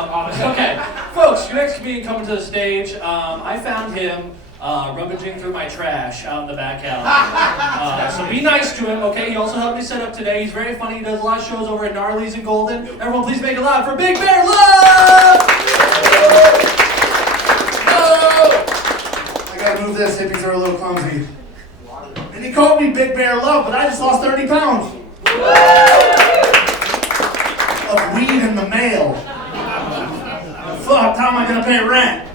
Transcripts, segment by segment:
Okay, folks, your next comedian coming to the stage. I found him rummaging through my trash out in the back alley. So be nice to him, okay? He also helped me set up today. He's very funny. He does a lot of shows over at Gnarly's and Golden. Everyone, please make it loud for Big Bear Love! I gotta move this. Hippies are a little clumsy. And he called me Big Bear Love, but I just lost 30 pounds of weed in the mail. Fuck, how am I gonna pay rent?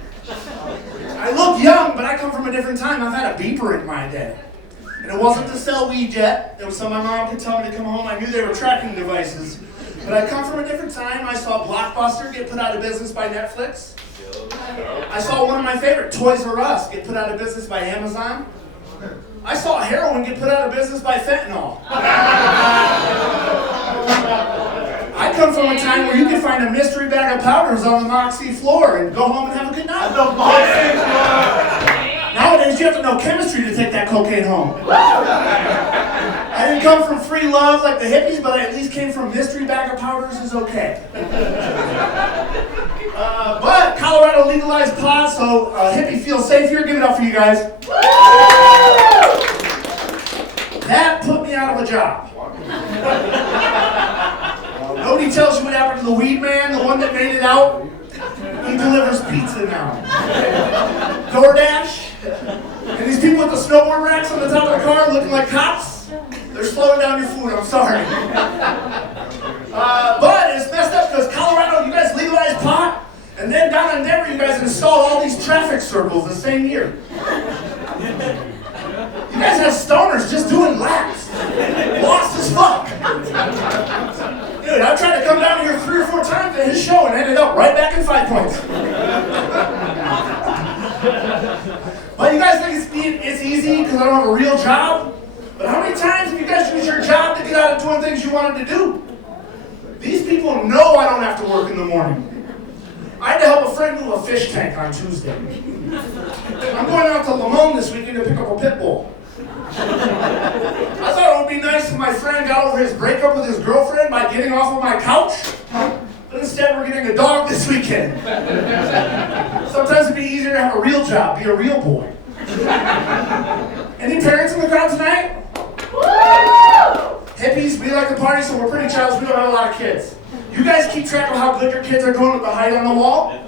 I look young, but I come from a different time. I've had a beeper in my day. And it wasn't to sell weed yet. It was so my mom could tell me to come home. I knew they were tracking devices. But I come from a different time. I saw Blockbuster get put out of business by Netflix. I saw one of my favorite, Toys R Us, get put out of business by Amazon. I saw heroin get put out of business by fentanyl. I come from a time where you can find a mystery bag of powders on the Moxie floor and go home and have a good night. Nowadays, you have to know chemistry to take that cocaine home. I didn't come from free love like the hippies, but I at least came from mystery bag of powders is okay. But Colorado legalized pot, so hippie feels safe here. Give it up for you guys. That put me out of a job. Nobody tells you what happened to the weed man, the one that made it out. He delivers pizza now. DoorDash. And these people with the snowboard racks on the top of the car looking like cops, they're slowing down your food, I'm sorry. But it's messed up because Colorado, you guys legalized pot, and then down in Denver, you guys installed all these traffic circles the same year. You guys have stoners just doing laps. Lost as fuck. Dude, I tried to come down here 3 or 4 times at his show and ended up right back in 5 points. But you guys think it's easy because I don't have a real job? But how many times have you guys used your job to get out of doing things you wanted to do? These people know I don't have to work in the morning. I had to help a friend move a fish tank on Tuesday. I'm going out to Lamone this weekend to pick up a pit bull. I thought it would be nice if my friend got over his breakup with his girlfriend by getting off of my couch. But instead, we're getting a dog this weekend. Sometimes it'd be easier to have a real job, be a real boy. Any parents in the crowd tonight? Hippies, we like to party, so we're pretty childish. We don't have a lot of kids. You guys keep track of how good your kids are doing with the height on the wall?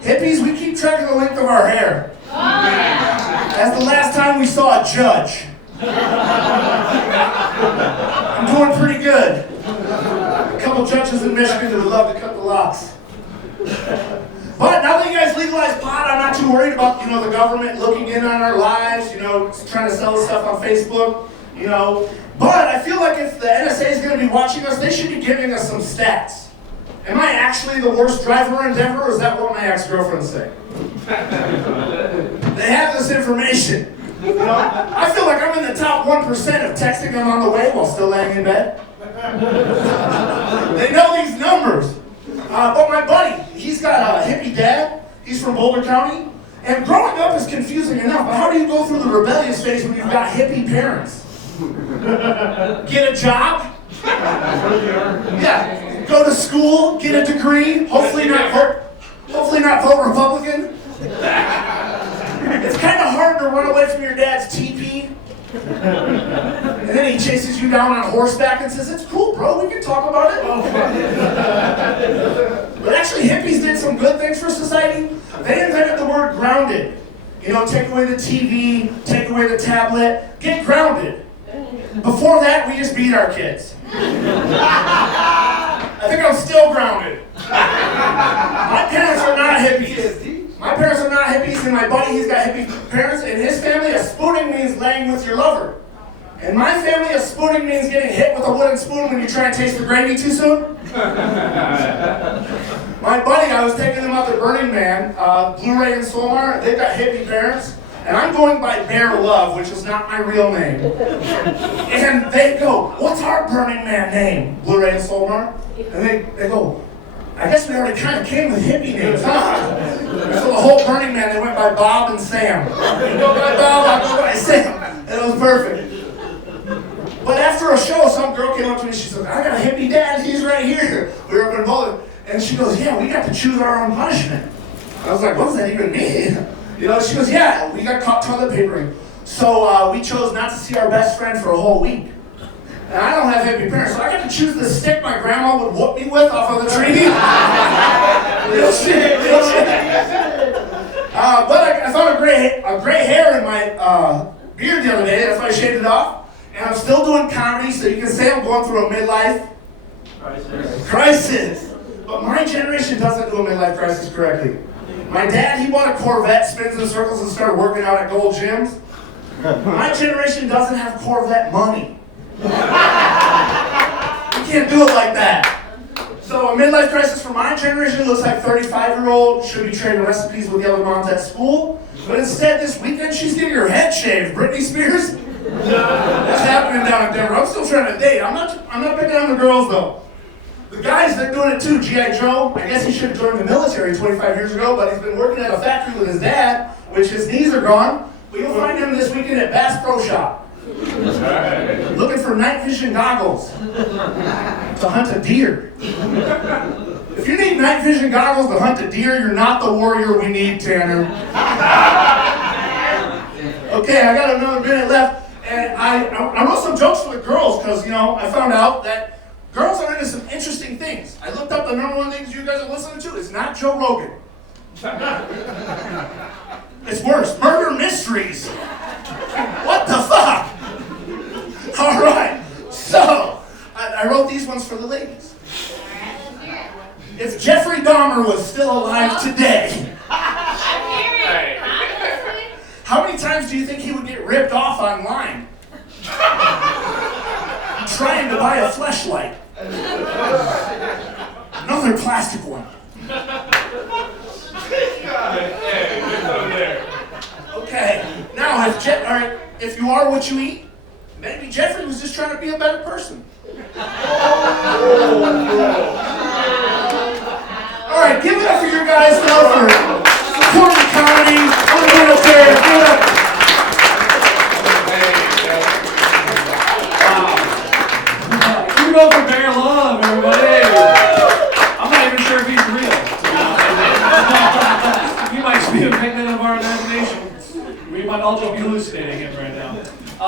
Hippies, we keep track of the length of our hair. As the last time we saw a judge. I'm doing pretty good. A couple judges in Michigan that would love to cut the locks. But now that you guys legalize pot, I'm not too worried about, the government looking in on our lives, trying to sell us stuff on Facebook, But I feel like if the NSA is going to be watching us, they should be giving us some stats. Am I actually the worst driver in Denver, or is that what my ex-girlfriends say? They have this information. I feel like I'm in the top 1% of texting them on the way while still laying in bed. They know these numbers. But my buddy, he's got a hippie dad. He's from Boulder County. And growing up is confusing enough, but how do you go through the rebellious phase when you've got hippie parents? Get a job? Yeah. Go to school, get a degree, hopefully not vote Republican. It's kind of hard to run away from your dad's teepee. And then he chases you down on horseback and says, "It's cool, bro, we can talk about it." But actually, hippies did some good things for society. They invented the word grounded. Take away the TV, take away the tablet, get grounded. Before that, we just beat our kids. I think I'm still grounded. My parents are not hippies. My parents are not hippies, and my buddy, he's got hippie parents. In his family, a spooning means laying with your lover. In my family, a spooning means getting hit with a wooden spoon when you try and taste the gravy too soon. My buddy, I was taking them out to Burning Man, Blu-ray and Solar. They've got hippie parents. And I'm going by Bear Love, which is not my real name. And they go, "What's our Burning Man name?" Blu-ray and Solar. And they go, "I guess we already kind of came with hippie names, huh?" So the whole Burning Man, they went by Bob and Sam. You go by Bob, I go by Sam. And it was perfect. But after a show, some girl came up to me, she said, "I got a hippie dad, he's right here." We were up in Boulder. And she goes, yeah, we got to choose our own punishment. I was like, what does that even mean? You know, she goes, yeah, we got caught toilet papering. So we chose not to see our best friend for a whole week. And I don't have happy parents, so I got to choose the stick my grandma would whoop me with off of the tree. Real shit, real shit. But I found a gray hair in my beard the other day. That's why I shaved it off. And I'm still doing comedy, so you can say I'm going through a midlife crisis. But my generation doesn't do a midlife crisis correctly. My dad, he bought a Corvette, spins in circles, and started working out at Gold Gyms. My generation doesn't have Corvette money. You can't do it like that. So a midlife crisis for my generation looks like 35-year-old should be trading recipes with the other moms at school. But instead, this weekend, she's getting her head shaved. Britney Spears? That's happening down in Denver. I'm still trying to date. I'm not picking on the girls, though. The guys, they're doing it too. G.I. Joe, I guess he should have joined the military 25 years ago, but he's been working at a factory with his dad, which his knees are gone. But you'll find him this weekend at Bass Pro Shop. Looking for night vision goggles to hunt a deer. If you need night vision goggles to hunt a deer, you're not the warrior we need, Tanner. Okay, I got another minute left, and I wrote some jokes for the girls because, you know, I found out that girls are into some interesting things. I looked up the number one things you guys are listening to. It's not Joe Rogan. It's worse. Murder mysteries. What the fuck? All right. So, I wrote these ones for the ladies. If Jeffrey Dahmer was still alive today, how many times do you think he would get ripped off online? Trying to buy a fleshlight. Another plastic one. Okay, now if you are what you eat, maybe Jeffrey was just trying to be a better person. All right, give it up for your guys now for supporting comedy. I'm going up there. Give it up. Wow. Give it up for Bear Love, everybody. I'm not even sure if he's real. He might just be a figment of our imagination. We might all just be hallucinating him right now.